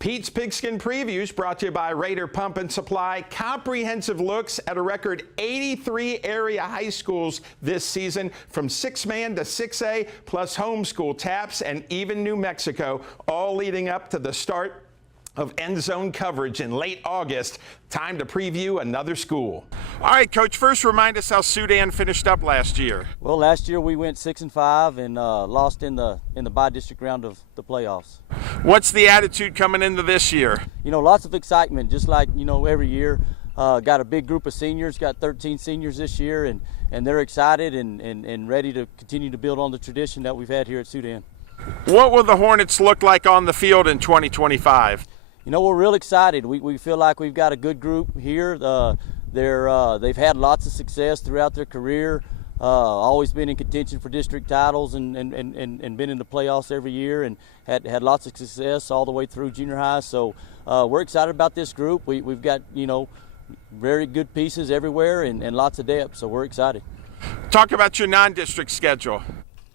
Pete's Pigskin Previews brought to you by Raider Pump and Supply. Comprehensive looks at a record 83 area high schools this season, from 6-man to 6A, plus homeschool taps and even New Mexico, all leading up to the start of end zone coverage in late August. Time to preview another school. All right, Coach, first remind us how Sudan finished up last year. Well, last year we went 6-5 and lost in the by-district round of the playoffs. What's the attitude coming into this year? You know, lots of excitement, just like, every year. Got a big group of seniors, got 13 seniors this year, and they're excited and ready to continue to build on the tradition that we've had here at Sudan. What will the Hornets look like on the field in 2025? We're real excited. We feel like we've got a good group here. They've had lots of success throughout their career, always been in contention for district titles and been in the playoffs every year, and had lots of success all the way through junior high. So we're excited about this group. We've got, very good pieces everywhere and lots of depth, so we're excited. Talk about your non-district schedule.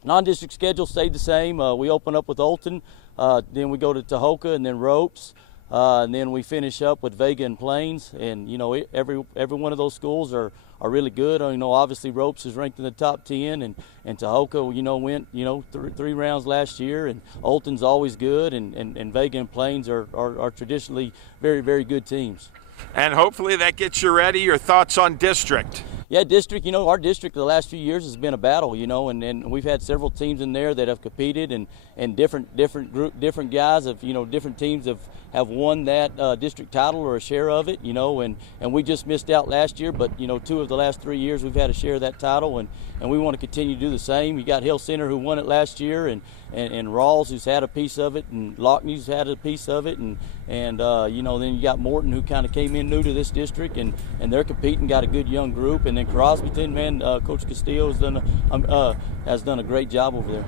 Non-district schedule stayed the same. We open up with Olton, then we go to Tahoka and then Ropes. And then we finish up with Vega and Plains, and every one of those schools are really good. Obviously Ropes is ranked in the top 10, and Tahoka went three rounds last year, and Olton's always good, and Vega and Plains are traditionally very, very good teams. And hopefully that gets you ready. Your thoughts on district? Yeah, district, our district the last few years has been a battle, and we've had several teams in there that have competed, and different guys of, different teams have won that district title or a share of it, and we just missed out last year, but, 2 of the last 3 years we've had a share of that title, and we want to continue to do the same. You got Hill Center who won it last year, and Rawls who's had a piece of it, and Lockney's had a piece of it, and then you got Morton who kind of came in new to this district, and they're competing, got a good young group, and then Crosbyton, man, Coach Castillo has done a great job over there.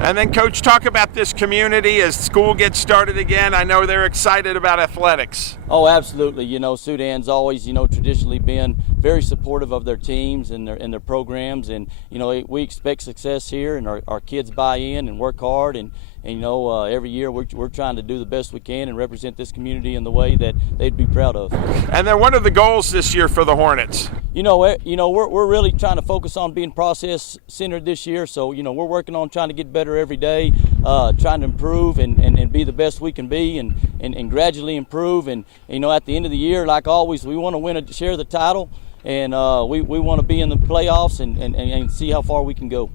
And then, Coach, talk about this community as school gets started again. I know they're excited about athletics. Oh, absolutely. Sudan's always, traditionally been very supportive of their teams and their programs, and we expect success here, and our kids buy in and work hard, and every year we're trying to do the best we can and represent this community in the way that they'd be proud of. And then, what are the goals this year for the Hornets? We're really trying to focus on being process-centered this year. So we're working on trying to get better every day, trying to improve and be the best we can be, and gradually improve. And at the end of the year, like always, we want to share the title, and we want to be in the playoffs and see how far we can go.